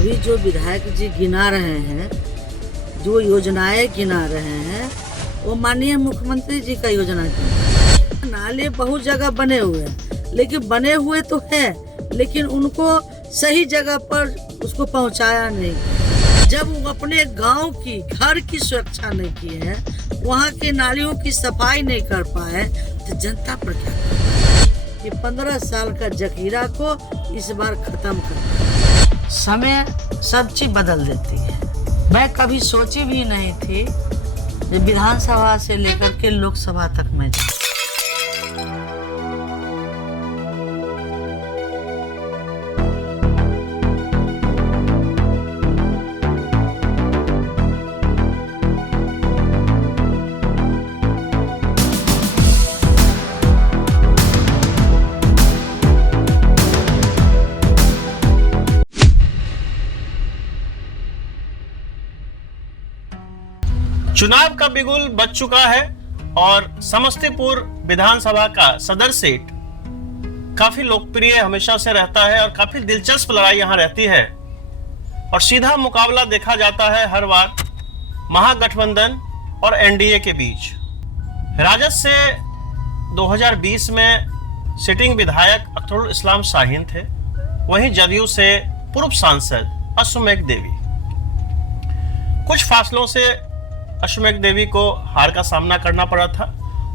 अभी जो विधायक जी गिना रहे हैं, जो योजनाएं गिना रहे हैं, वो माननीय मुख्यमंत्री जी का योजना है। नाले बहुत जगह बने हुए हैं, लेकिन बने हुए तो हैं, लेकिन उनको सही जगह पर उसको पहुंचाया नहीं। जब वो अपने गांव की घर की सुरक्षा नहीं की है, वहाँ के नालियों की सफाई नहीं कर पाए, तो जनता पर क्या करें? ये 15 साल का जकीरा को इस बार खत्म कर। समय सब चीज बदल देती है। मैं कभी सोची भी नहीं थी कि विधानसभा से लेकर के लोकसभा तक मैं जाऊं। चुनाव का बिगुल बज चुका है और समस्तीपुर विधानसभा का सदर सीट काफी लोकप्रिय हमेशा से रहता है और काफी दिलचस्प लड़ाई यहां रहती है और सीधा मुकाबला देखा जाता है हर बार महागठबंधन और एनडीए के बीच। राजद से 2020 में सिटिंग विधायक अख्तरुल इस्लाम शाहीन थे, वहीं जदयू से पूर्व सांसद अश्वमेघ देवी। कुछ फासलों से अश्वमेघ देवी को हार का सामना करना पड़ा था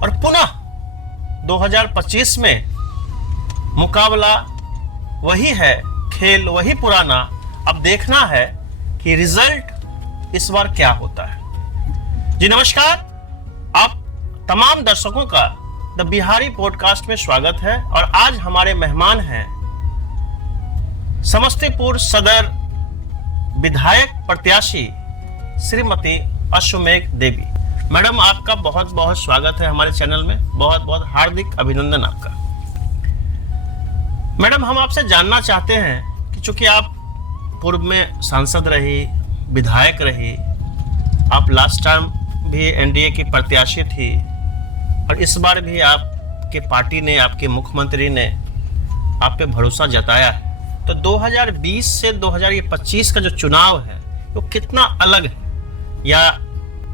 और पुनः 2025 में मुकाबला वही है, खेल वही पुराना। अब देखना है कि रिजल्ट इस बार क्या होता है। जी नमस्कार, आप तमाम दर्शकों का द बिहारी पॉडकास्ट में स्वागत है और आज हमारे मेहमान हैं समस्तीपुर सदर विधायक प्रत्याशी श्रीमती अश्वमेघ देवी। मैडम, आपका बहुत बहुत स्वागत है हमारे चैनल में, बहुत बहुत हार्दिक अभिनंदन आपका। मैडम, हम आपसे जानना चाहते हैं कि चूंकि आप पूर्व में सांसद रही, विधायक रही, आप लास्ट टाइम भी एनडीए की प्रत्याशी थी और इस बार भी आपके पार्टी ने, आपके मुख्यमंत्री ने आप पे भरोसा जताया है, तो 2020 से 2025 का जो चुनाव है वो कितना अलग है, या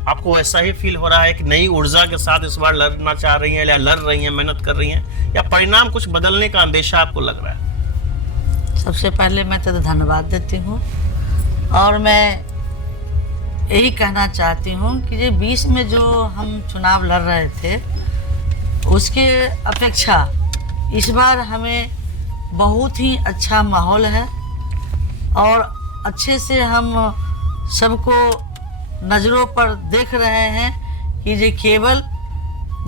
आपको ऐसा ही फील हो रहा है कि नई ऊर्जा के साथ इस बार लड़ना चाह रही हैं या लड़ रही हैं, मेहनत कर रही हैं, या परिणाम कुछ बदलने का अंदेशा आपको लग रहा है? सबसे पहले मैं तो धन्यवाद देती हूँ और मैं यही कहना चाहती हूँ कि ये 20 में जो हम चुनाव लड़ रहे थे उसके अपेक्षा इस बार हमें बहुत ही अच्छा माहौल है और अच्छे से हम सबको नज़रों पर देख रहे हैं कि ये केवल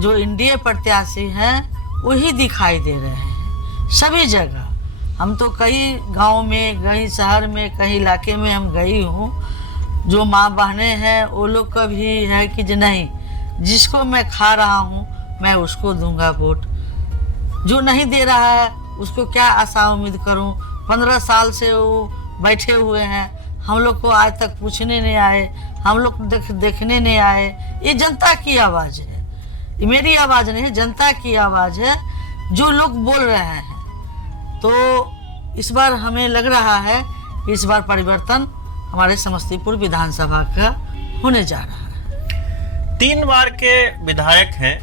जो एनडीए प्रत्याशी हैं वही दिखाई दे रहे हैं सभी जगह। हम तो कई गांव में, कई शहर में, कई इलाके में हम गई हूँ। जो माँ बहनें हैं वो लोग का भी है कि जो नहीं, जिसको मैं खा रहा हूँ मैं उसको दूंगा वोट, जो नहीं दे रहा है उसको क्या आशा उम्मीद करूँ। 15 साल से वो बैठे हुए हैं, हम लोग को आज तक पूछने नहीं आए, हम लोग देखने नहीं आए। ये जनता की आवाज़ है, ये मेरी आवाज़ नहीं है, जनता की आवाज़ है जो लोग बोल रहे हैं। तो इस बार हमें लग रहा है कि इस बार परिवर्तन हमारे समस्तीपुर विधानसभा का होने जा रहा है। 3 बार के विधायक हैं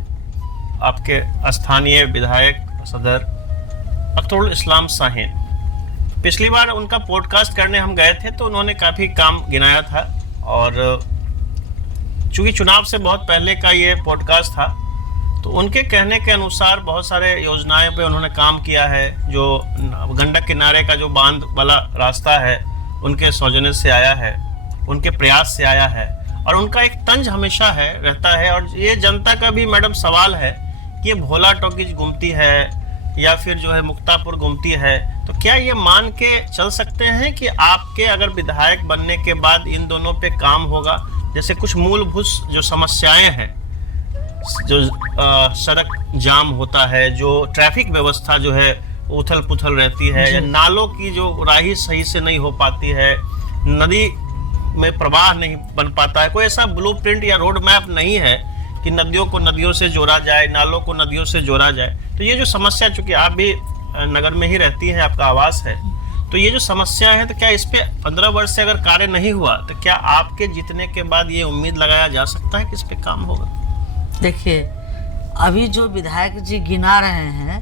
आपके स्थानीय विधायक सदर अख्तरुल इस्लाम शाहीन। पिछली बार उनका पॉडकास्ट करने हम गए थे तो उन्होंने काफ़ी काम गिनाया था और चूँकि चुनाव से बहुत पहले का ये पॉडकास्ट था तो उनके कहने के अनुसार बहुत सारे योजनाएं पे उन्होंने काम किया है। जो गंडक किनारे का जो बांध वाला रास्ता है उनके सौजन्य से आया है, उनके प्रयास से आया है और उनका एक तंज हमेशा है रहता है। और ये जनता का भी मैडम सवाल है कि ये भोला टॉकीज घूमती है या फिर जो है मुक्तापुर घूमती है, तो क्या ये मान के चल सकते हैं कि आपके अगर विधायक बनने के बाद इन दोनों पे काम होगा? जैसे कुछ मूलभूत जो समस्याएं हैं, जो सड़क जाम होता है, जो ट्रैफिक व्यवस्था जो है उथल पुथल रहती है, या नालों की जो राही सही से नहीं हो पाती है, नदी में प्रवाह नहीं बन पाता है, कोई ऐसा ब्लूप्रिंट या रोड मैप नहीं है कि नदियों को नदियों से जोड़ा जाए, नालों को नदियों से जोड़ा जाए। तो ये जो समस्या, चूंकि आप भी नगर में ही रहती है, आपका आवास है, तो ये जो समस्या है, तो क्या इस पे 15 वर्ष से अगर कार्य नहीं हुआ तो क्या आपके जीतने के बाद ये उम्मीद लगाया जा सकता है कि इस पे काम होगा? देखिए, अभी जो विधायक जी गिना रहे हैं,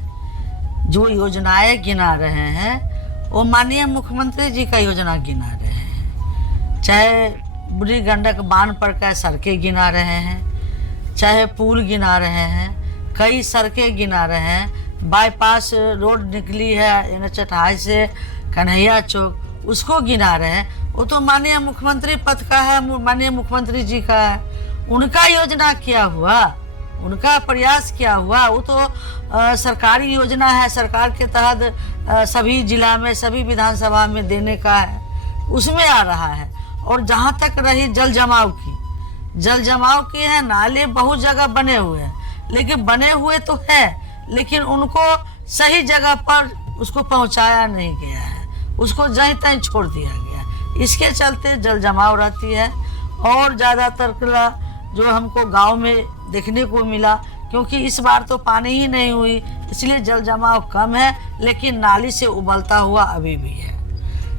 जो योजनाएं गिना रहे हैं, वो माननीय मुख्यमंत्री जी का योजना गिना रहे हैं। चाहे बूढ़ी गंडक बांध पर का सड़कें गिना रहे हैं, चाहे पुल गिना रहे हैं, कई सड़कें गिना रहे हैं, बाईपास रोड निकली है NH 28 से कन्हैया चौक, उसको गिना रहे हैं। वो तो माननीय मुख्यमंत्री पद का है, माननीय मुख्यमंत्री जी का है। उनका योजना क्या हुआ, उनका प्रयास क्या हुआ? वो तो सरकारी योजना है, सरकार के तहत सभी जिला में, सभी विधानसभा में देने का है, उसमें आ रहा है। और जहाँ तक रही जल जमाव की है, नाले बहुत जगह बने हुए हैं, लेकिन बने हुए तो है, लेकिन उनको सही जगह पर उसको पहुँचाया नहीं गया है, उसको जहीं तहीं छोड़ दिया गया। इसके चलते जल जमाव रहती है। और ज़्यादातर जो हमको गांव में देखने को मिला, क्योंकि इस बार तो पानी ही नहीं हुई, इसलिए जल जमाव कम है, लेकिन नाली से उबलता हुआ अभी भी है।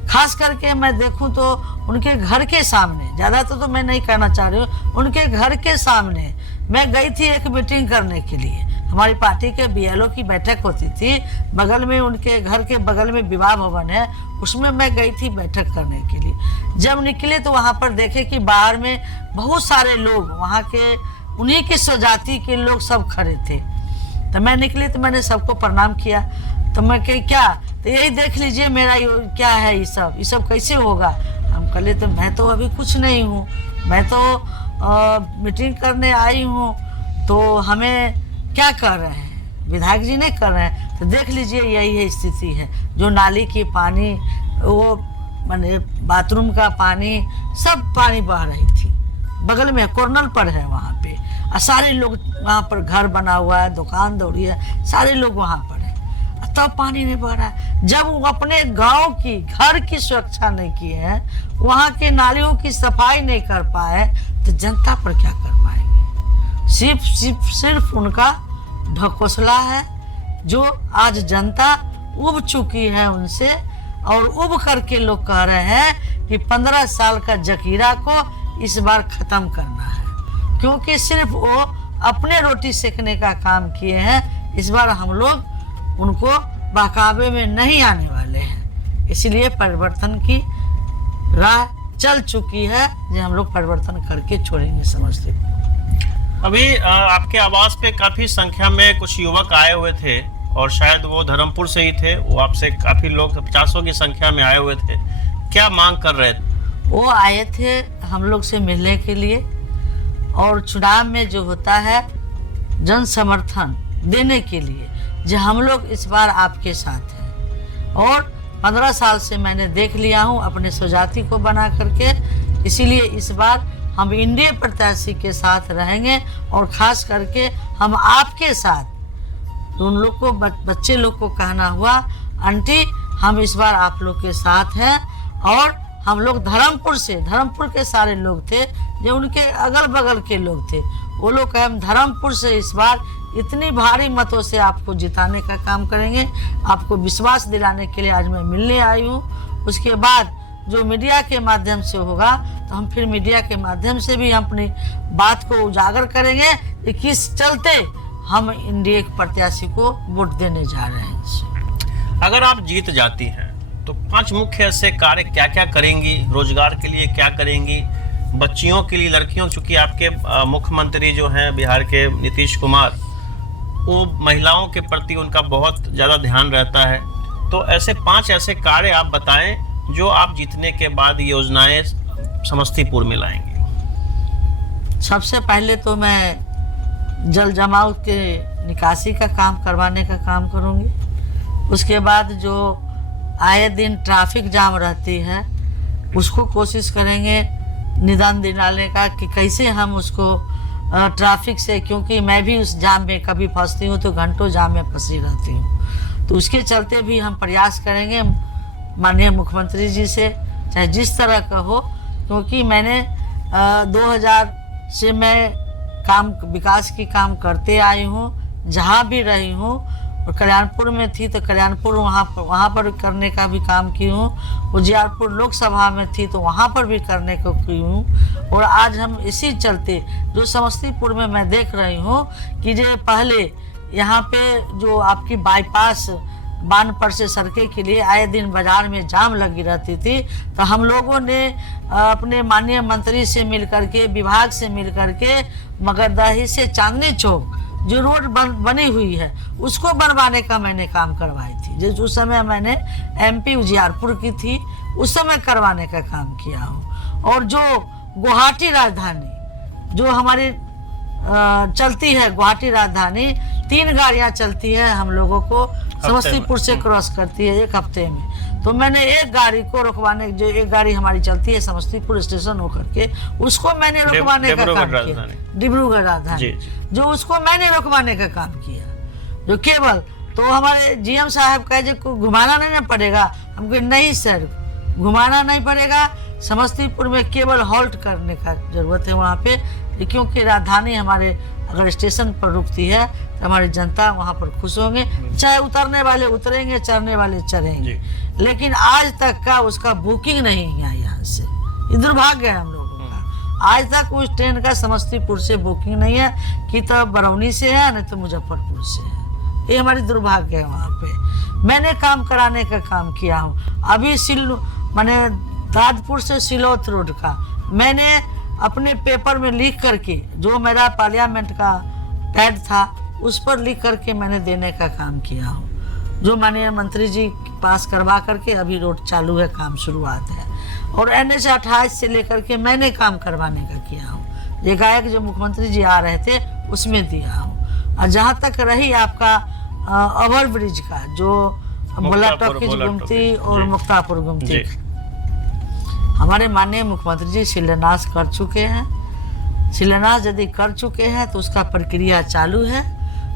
खास करके मैं देखूं तो उनके घर के सामने, ज़्यादा तो मैं नहीं कहना चाह रही हूँ, उनके घर के सामने मैं गई थी एक मीटिंग करने के लिए। हमारी पार्टी के BLO की बैठक होती थी, बगल में उनके घर के बगल में विवाह भवन है, उसमें मैं गई थी बैठक करने के लिए। जब निकले तो वहाँ पर देखे कि बाहर में बहुत सारे लोग, वहाँ के उन्हीं की स्वजाति के लोग सब खड़े थे। तो मैं निकली तो मैंने सबको प्रणाम किया। तो मैं कही क्या, तो यही देख लीजिए मेरा क्या है, ये सब कैसे होगा? हम कहले तो मैं तो अभी कुछ नहीं हूँ, मैं तो मीटिंग करने आई हूँ, तो हमें क्या कर रहे हैं, विधायक जी नहीं कर रहे हैं, तो देख लीजिए यही है स्थिति है। जो नाली की पानी, वो माने बाथरूम का पानी, सब पानी बह रही थी। बगल में कॉर्नर पर है वहाँ पे, और सारे लोग वहाँ पर, घर बना हुआ है, दुकान दौड़ी है, सारे लोग वहाँ पर है, तब पानी नहीं बह रहा है। जब वो अपने गांव की, घर की सुरक्षा नहीं की है, वहाँ के नालियों की सफाई नहीं कर पाए, तो जनता पर क्या कर पाएंगे? सिर्फ उनका ढकोसला है, जो आज जनता उब चुकी है उनसे। और उब करके लोग कह रहे हैं कि 15 साल का जकीरा को इस बार ख़त्म करना है, क्योंकि सिर्फ वो अपने रोटी सेकने का काम किए हैं। इस बार हम लोग उनको बहकावे में नहीं आने वाले हैं, इसलिए परिवर्तन की राह चल चुकी है, जो हम लोग परिवर्तन करके छोड़ेंगे समस्तीपुर। अभी आपके आवास पे काफी संख्या में कुछ युवक आए हुए थे, और शायद वो धर्मपुर से ही थे। वो आपसे काफी लोग 50 की संख्या में आए हुए थे, क्या मांग कर रहे थे? वो आए थे हम लोग से मिलने के लिए, और चुनाव में जो होता है जन समर्थन देने के लिए, जो हम लोग इस बार आपके साथ हैं। और 15 साल से मैंने देख लिया हूँ अपने स्वजाति को बना करके, इसीलिए इस बार हम एनडीए प्रत्याशी के साथ रहेंगे। और ख़ास करके हम आपके साथ, तो उन लोग को, बच्चे लोग को कहना हुआ, आंटी हम इस बार आप लोग के साथ हैं। और हम लोग धर्मपुर के सारे लोग थे, जो उनके अगल बगल के लोग थे, वो लोग कहे हम धर्मपुर से इस बार इतनी भारी मतों से आपको जिताने का काम करेंगे। आपको विश्वास दिलाने के लिए आज मैं मिलने आई हूँ। उसके बाद जो मीडिया के माध्यम से होगा, तो हम फिर मीडिया के माध्यम से भी हम अपनी बात को उजागर करेंगे कि किस चलते हम एनडीए प्रत्याशी को वोट देने जा रहे हैं। अगर आप जीत जाती हैं तो 5 मुख्य ऐसे कार्य क्या क्या करेंगी? रोजगार के लिए क्या करेंगी? बच्चियों के लिए, लड़कियों, चूंकि आपके मुख्यमंत्री जो हैं बिहार के नीतीश कुमार, वो महिलाओं के प्रति उनका बहुत ज़्यादा ध्यान रहता है। तो ऐसे 5 ऐसे कार्य आप बताएं जो आप जीतने के बाद योजनाएं समस्तीपुर में लाएंगे। सबसे पहले तो मैं जल जमाव के निकासी का काम करवाने का काम करूंगी। उसके बाद जो आए दिन ट्रैफिक जाम रहती है, उसको कोशिश करेंगे निदान दिलाने का कि कैसे हम उसको ट्रैफिक से, क्योंकि मैं भी उस जाम में कभी फंसती हूँ तो घंटों जाम में फंसी रहती हूँ। तो उसके चलते भी हम प्रयास करेंगे माननीय मुख्यमंत्री जी से, चाहे जिस तरह का हो, क्योंकि मैंने 2000 से मैं विकास की काम करते आई हूँ। जहाँ भी रही हूँ और कल्याणपुर में थी तो कल्याणपुर वहाँ पर करने का भी काम की हूँ। उजियारपुर लोकसभा में थी तो वहाँ पर भी करने को की हूँ। और आज हम इसी चलते जो समस्तीपुर में मैं देख रही हूँ कि जो पहले यहाँ पे जो आपकी बाईपास बानपर से सड़कें के लिए आए दिन बाजार में जाम लगी रहती थी, तो हम लोगों ने अपने माननीय मंत्री से मिल करके, विभाग से मिल करके मगरदही से चांदनी चौक जो रोड बनी हुई है उसको बनवाने का मैंने काम करवाई थी। जो उस समय मैंने MP उजियारपुर की थी, उस समय करवाने का काम किया हूँ। और जो गुवाहाटी राजधानी जो हमारी चलती है, गुवाहाटी राजधानी 3 गाड़ियाँ चलती है हम लोगों को समस्तीपुर से क्रॉस करती है एक हफ्ते में। तो मैंने एक गाड़ी को रुकवाने, जो एक गाड़ी हमारी चलती है समस्तीपुर स्टेशन होकर के, उसको मैंने रुकवाने का काम किया। डिब्रूगढ़ राजधानी जो उसको मैंने रुकवाने का काम किया। जो केवल तो हमारे GM साहब कहे को घुमाना नहीं ना पड़ेगा। हम कहे नहीं सर, घुमाना नहीं पड़ेगा, समस्तीपुर में केवल हॉल्ट करने का जरूरत है वहाँ पे, क्योंकि राजधानी हमारे अगर स्टेशन पर रुकती है तो हमारी जनता वहाँ पर खुश होंगे, चाहे उतरने वाले उतरेंगे, चढ़ने वाले चढ़ेंगे। लेकिन आज तक का उसका बुकिंग नहीं है यहाँ से, ये दुर्भाग्य है हम लोगों का। आज तक उस ट्रेन का समस्तीपुर से बुकिंग नहीं है, कि तो बरौनी से है नहीं तो मुजफ्फरपुर से है। ये हमारी दुर्भाग्य है। वहाँ पे मैंने काम कराने का काम किया हूँ। अभी मैंने ताजपुर से सिलौत रोड का मैंने अपने पेपर में लिख करके, जो मेरा पार्लियामेंट का पैड था उस पर लिख करके मैंने देने का काम किया हूँ। जो माननीय मंत्री जी पास करवा करके अभी रोड चालू है, काम शुरुआत है। और NH 28 से लेकर के मैंने काम करवाने का किया हूँ। ये गायक जो मुख्यमंत्री जी आ रहे थे उसमें दिया हूँ। और जहाँ तक रही आपका ओवर ब्रिज का, जो बोला टॉकीज गुमती और मुक्तापुर गुमती, हमारे माननीय मुख्यमंत्री जी शिलान्यास कर चुके हैं। शिलान्यास यदि कर चुके हैं तो उसका प्रक्रिया चालू है।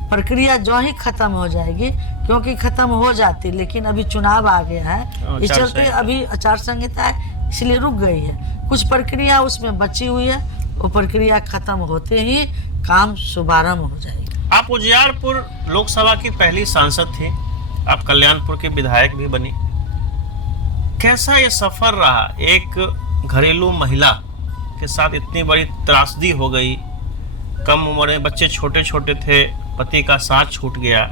प्रक्रिया जो ही खत्म हो जाएगी, क्योंकि खत्म हो जाती, लेकिन अभी चुनाव आ गया है, इस चलते अभी आचार संहिता है इसलिए रुक गई है। कुछ प्रक्रिया उसमें बची हुई है, वो प्रक्रिया खत्म होते ही काम शुभारंभ हो जाएगी। आप उजियारपुर लोकसभा की पहली सांसद थी, आप कल्याणपुर के विधायक भी बनी। कैसा ये सफर रहा? एक घरेलू महिला के साथ इतनी बड़ी त्रासदी हो गई, कम उम्र में बच्चे छोटे छोटे थे, पति का साथ छूट गया,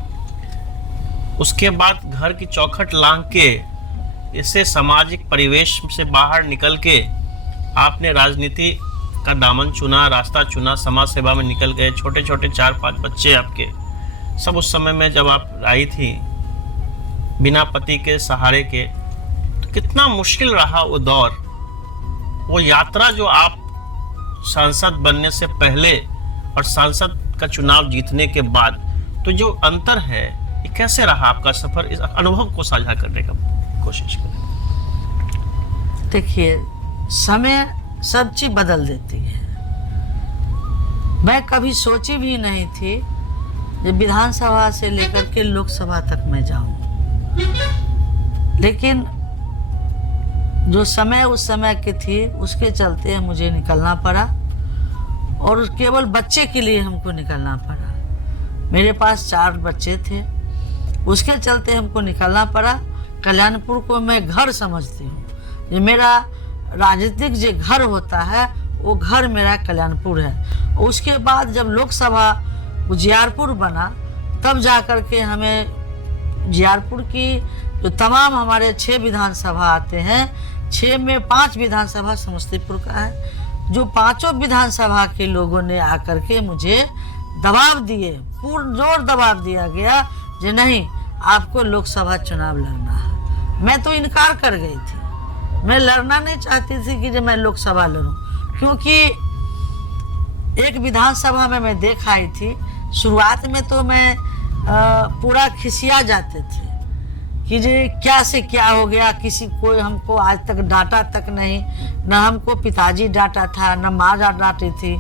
उसके बाद घर की चौखट लांघ के इसे सामाजिक परिवेश से बाहर निकल के आपने राजनीति का दामन चुना, रास्ता चुना, समाज सेवा में निकल गए। छोटे छोटे 4-5 बच्चे आपके, सब उस समय में जब आप आई थी बिना पति के सहारे के, तो कितना मुश्किल रहा वो दौर, वो यात्रा जो आप सांसद बनने से पहले और सांसद का चुनाव जीतने के बाद, तो जो अंतर है ये कैसे रहा आपका सफर? इस अनुभव को साझा करने का कोशिश करें। देखिए, समय सब चीज बदल देती है। मैं कभी सोची भी नहीं थी कि विधानसभा से लेकर के लोकसभा तक मैं जाऊं, लेकिन जो समय उस समय की थी उसके चलते मुझे निकलना पड़ा, और केवल बच्चे के लिए हमको निकलना पड़ा। मेरे पास 4 बच्चे थे, उसके चलते हमको निकलना पड़ा। कल्याणपुर को मैं घर समझती हूँ। ये मेरा राजनीतिक जो घर होता है वो घर मेरा कल्याणपुर है। उसके बाद जब लोकसभा उजियारपुर बना, तब जा कर के हमें उजियारपुर की जो तमाम हमारे 6 विधानसभा आते हैं, 6 में 5 विधानसभा समस्तीपुर का है। जो 5 विधानसभा के लोगों ने आकर के मुझे दबाव दिए, पूर्ण जोर दबाव दिया गया कि नहीं, आपको लोकसभा चुनाव लड़ना है। मैं तो इनकार कर गई थी, मैं लड़ना नहीं चाहती थी कि मैं लोकसभा लड़ूं, क्योंकि एक विधानसभा में मैं देख आई थी। शुरुआत में तो मैं पूरा खिसिया जाते थे कि जे क्या से क्या हो गया, किसी कोई हमको आज तक डांटा तक नहीं, न हमको पिताजी डांटा था, न माँ डांटी थी।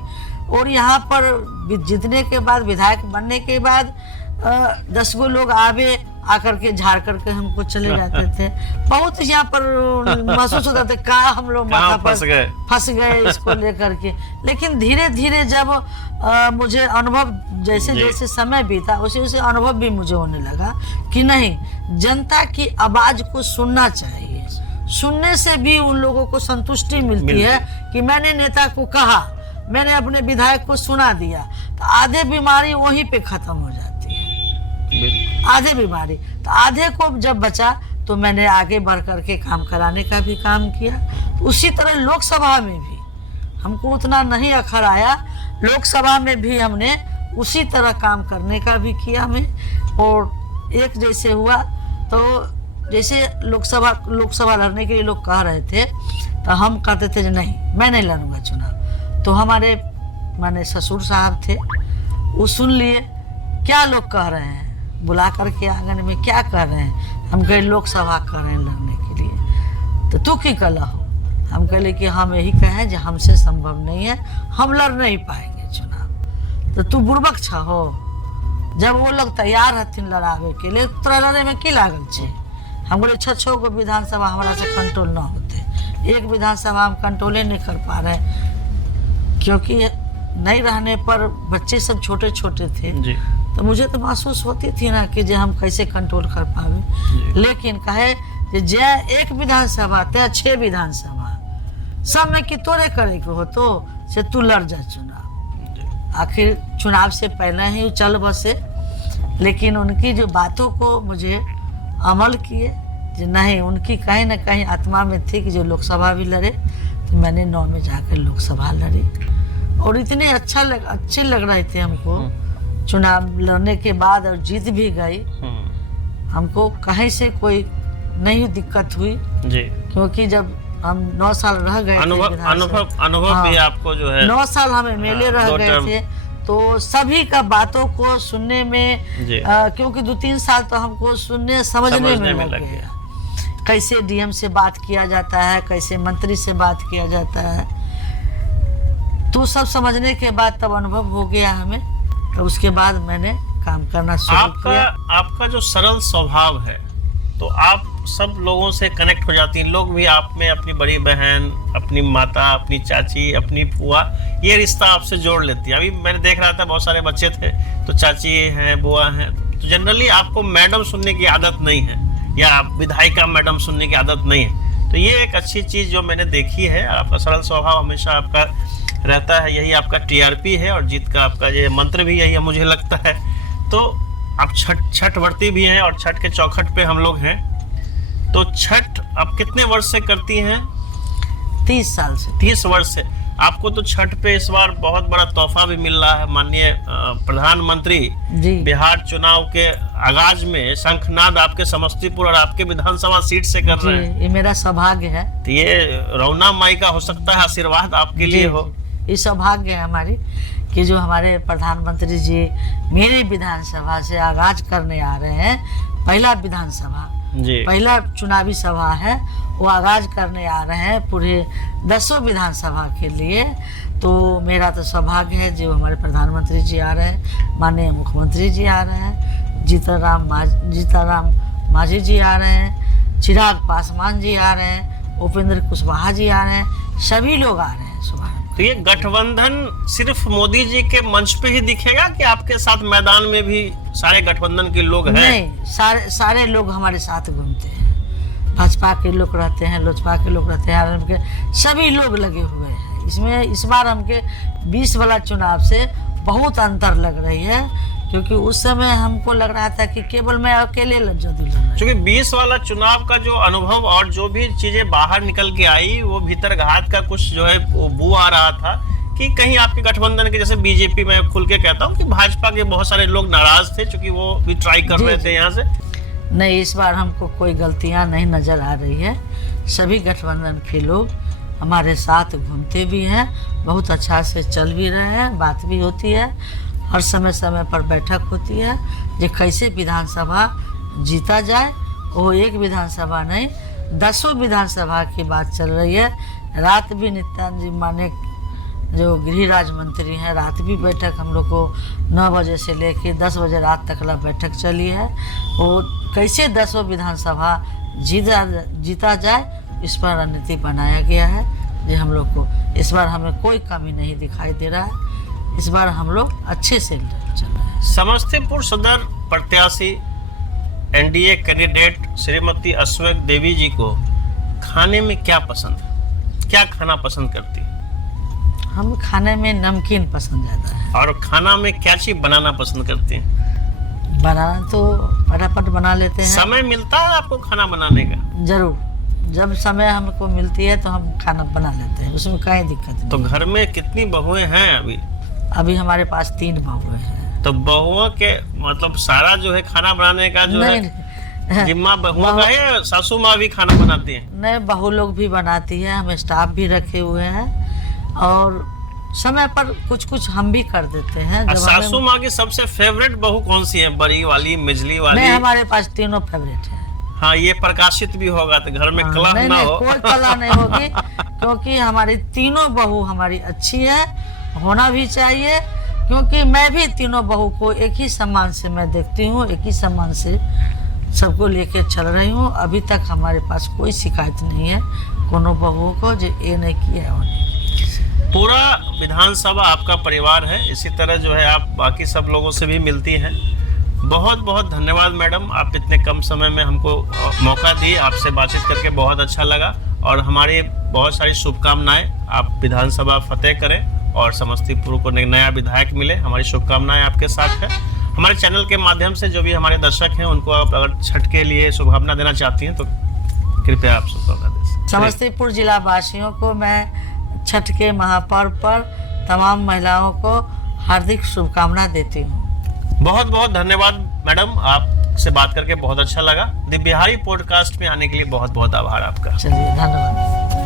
और यहाँ पर जीतने के बाद, विधायक बनने के बाद 10 गो लोग आवे, आकर के झाड़ करके हमको चले जाते थे। बहुत यहाँ पर महसूस होता था कहाँ हम लोग माथा पर फंस गए इसको लेकर के। लेकिन धीरे धीरे जब मुझे अनुभव जैसे जैसे समय बीता वैसे वैसे अनुभव भी मुझे होने लगा कि नहीं, जनता की आवाज को सुनना चाहिए। सुनने से भी उन लोगों को संतुष्टि मिलती है कि मैंने नेता को कहा, मैंने अपने विधायक को सुना दिया, तो आधे बीमारी वहीं पे खत्म हो जाती है। आधे बीमारी तो आधे को जब बचा तो मैंने आगे बढ़ करके काम कराने का भी काम किया। तो उसी तरह लोकसभा में भी हमको उतना नहीं अखर आया, लोकसभा में भी हमने उसी तरह काम करने का भी किया मैं। और एक जैसे हुआ तो जैसे लोकसभा लड़ने के लिए लोग कह रहे थे तो हम कहते थे नहीं, मैं नहीं लड़ूंगा चुनाव। तो हमारे माने ससुर साहब थे, वो सुन लिए क्या लोग कह रहे हैं, बुला करके आंगन में क्या कर रहे हैं। हम कहे लोकसभा कर रहे हैं लड़ने के लिए। तो तू की कला हो, हम कहले कि हम यही कहें जो हमसे संभव नहीं है, हम लड़ नहीं पाएंगे चुनाव। तो तू बुर्बक छा हो, जब वो लोग तैयार हथिन लड़ावे के लिए तो लड़े में की लागल छे। हम बोले 6 गो विधानसभा हमारा से कंट्रोल ना होते, एक विधानसभा हम कंट्रोले नहीं कर पा रहे क्योंकि नहीं रहने पर बच्चे सब छोटे छोटे थे जी। तो मुझे तो महसूस होती थी ना कि जे हम कैसे कंट्रोल कर पावे। लेकिन कहे जे एक विधानसभा ते 6 विधानसभा सब में कि तोरे करे के हो तो से तू लड़ जा चुनाव। आखिर चुनाव से पहले ही चल बसे, लेकिन उनकी जो बातों को मुझे अमल किए जो नहीं, उनकी कहीं ना कहीं आत्मा में थी कि जो लोकसभा भी लड़े। तो मैंने 9 में जाकर लोकसभा लड़ी और इतने अच्छे लग रहे थे हमको चुनाव लड़ने के बाद, और जीत भी गई। हमको कहीं से कोई नहीं दिक्कत हुई जी, क्योंकि जब हम 9 साल रह गए अनुभव भी आपको जो है 9 साल हम एमएलए रह गए थे, तो सभी का बातों को सुनने में क्योंकि 2-3 साल तो हमको सुनने समझने में लग गया। कैसे डीएम से बात किया जाता है, कैसे मंत्री से बात किया जाता है, तो सब समझने के बाद तब अनुभव हो गया हमें। तो उसके बाद मैंने काम करना शुरू किया। आपका जो सरल स्वभाव है तो आप सब लोगों से कनेक्ट हो जाती हैं। लोग भी आप में अपनी बड़ी बहन, अपनी माता, अपनी चाची, अपनी फुआ, ये रिश्ता आपसे जोड़ लेती है। अभी मैंने देख रहा था बहुत सारे बच्चे थे तो चाची हैं, बुआ हैं, तो जनरली आपको मैडम सुनने की आदत नहीं है या विधायिका मैडम सुनने की आदत नहीं है। तो ये एक अच्छी चीज़ जो मैंने देखी है। आपका सरल स्वभाव हमेशा आपका रहता है, यही आपका टीआरपी है और जीत का आपका ये मंत्र भी यही है मुझे लगता है। तो आप छठ व्रती भी हैं और छठ के चौखट पे हम लोग हैं। तो छठ आप कितने वर्ष से करती हैं? 30 साल से। 30 वर्ष से। आपको तो छठ पे इस बार बहुत बड़ा तोहफा भी मिल रहा है। माननीय प्रधानमंत्री बिहार चुनाव के आगाज में शंखनाद आपके समस्तीपुर और आपके विधानसभा सीट से कर रहे हैं। ये मेरा सौभाग्य है। तो ये रौना माई का हो सकता है आशीर्वाद आपके लिए हो। ये सौभाग्य है हमारी कि जो हमारे प्रधानमंत्री जी मेरी विधानसभा से आगाज करने आ रहे हैं। पहला विधानसभा पहला चुनावी सभा है, वो आगाज करने आ रहे हैं पूरे 10 विधानसभा के लिए। तो मेरा तो सौभाग्य है जो हमारे प्रधानमंत्री जी आ रहे हैं, माननीय मुख्यमंत्री जी आ रहे हैं, जीताराम मांझी जी आ रहे हैं, चिराग पासवान जी आ रहे हैं, उपेंद्र कुशवाहा जी आ रहे हैं, सभी लोग आ रहे हैं सुबह। तो ये गठबंधन सिर्फ मोदी जी के मंच पे ही दिखेगा कि आपके साथ मैदान में भी सारे गठबंधन के लोग हैं? नहीं, सारे लोग हमारे साथ घूमते हैं। भाजपा के लोग रहते हैं, लोजपा के लोग रहते हैं, आरएलएम के सभी लोग लगे हुए हैं इसमें। इस बार हमके 20 वाला चुनाव से बहुत अंतर लग रही है, क्योंकि उस समय हमको लग रहा था कि केवल मैं अकेले लज्जा। क्योंकि 20 वाला चुनाव का जो अनुभव और जो भी चीजें बाहर निकल के आई, वो भीतर घात का कुछ जो है बू आ रहा था कि कहीं आपके गठबंधन के, जैसे बीजेपी में खुल के कहता हूँ कि भाजपा के बहुत सारे लोग नाराज थे क्योंकि वो भी ट्राई कर रहे थे यहाँ से। नहीं, इस बार हमको कोई गलतियाँ नहीं नजर आ रही है। सभी गठबंधन के लोग हमारे साथ घूमते भी हैं, बहुत अच्छा से चल भी रहे हैं, बात भी होती है, हर समय समय पर बैठक होती है जो कैसे विधानसभा जीता जाए। वो एक विधानसभा नहीं, 10 विधानसभा की बात चल रही है। रात भी नित्यानंद जी माने जो गृह राज्य मंत्री हैं, रात भी बैठक हम लोग को 9 बजे से लेके 10 बजे रात तक ला बैठक चली है। वो कैसे 10 विधानसभा जीता जाए इस पर रणनीति बनाया गया है। ये हम लोग को इस बार हमें कोई कमी नहीं दिखाई दे रहा है। इस बार हम लोग अच्छे से चल रहे हैं। समस्तीपुर सदर प्रत्याशी एनडीए कैंडिडेट श्रीमती अश्वक देवी जी को खाने में क्या पसंद है, क्या खाना पसंद करती है? हम खाने में नमकीन पसंद ज़्यादा है। और खाना में क्या चीज बनाना पसंद करते हैं? बनाना तो फटाफट बना लेते हैं। समय मिलता है आपको खाना बनाने का? जरूर, जब समय हमको मिलती है तो हम खाना बना लेते हैं, उसमें कहीं दिक्कत नहीं। तो घर में कितनी बहुएं हैं अभी? अभी हमारे पास 3 बहुएं हैं। तो बहुओं के मतलब सारा जो है खाना बनाने का जो है जिम्मा बहुओं का है या सासू माँ भी खाना बनाती हैं? नहीं, बहू लोग भी बनाती है, हम स्टाफ भी रखे हुए हैं और समय पर कुछ कुछ हम भी कर देते हैं। जब सासू माँ की सबसे फेवरेट बहू कौन सी है? बड़ी वाली, मिजली वाली? नहीं, हमारे पास तीनों फेवरेट है। हाँ, ये प्रकाशित भी होगा तो घर में कलह नहीं, ना नहीं, हो। कोई कलह नहीं होगी क्योंकि हमारी तीनों बहू हमारी अच्छी है, होना भी चाहिए। क्योंकि मैं भी तीनों बहू को एक ही सम्मान से मैं देखती हूँ, एक ही सम्मान से सबको लेके चल रही हूँ। अभी तक हमारे पास कोई शिकायत नहीं है कोनो बहुओं को जो ये नहीं किया है वो नहीं। पूरा विधानसभा आपका परिवार है, इसी तरह जो है आप बाकी सब लोगों से भी मिलती हैं। बहुत बहुत धन्यवाद मैडम, आप इतने कम समय में हमको मौका दिए, आपसे बातचीत करके बहुत अच्छा लगा और हमारी बहुत सारी शुभकामनाएं। आप विधानसभा फतेह करें और समस्तीपुर को एक नया विधायक मिले, हमारी शुभकामनाएं आपके साथ है। हमारे चैनल के माध्यम से जो भी हमारे दर्शक हैं उनको आप अगर छठ के लिए शुभकामना देना चाहती हैं तो कृपया आप शुभकामना दें। समस्तीपुर जिला वासियों को मैं छठ के महापर्व पर तमाम महिलाओं को हार्दिक शुभकामना देती हूँ। बहुत बहुत धन्यवाद मैडम, आपसे बात करके बहुत अच्छा लगा। द बिहारी पॉडकास्ट में आने के लिए बहुत बहुत आभार आपका। चलिए, धन्यवाद।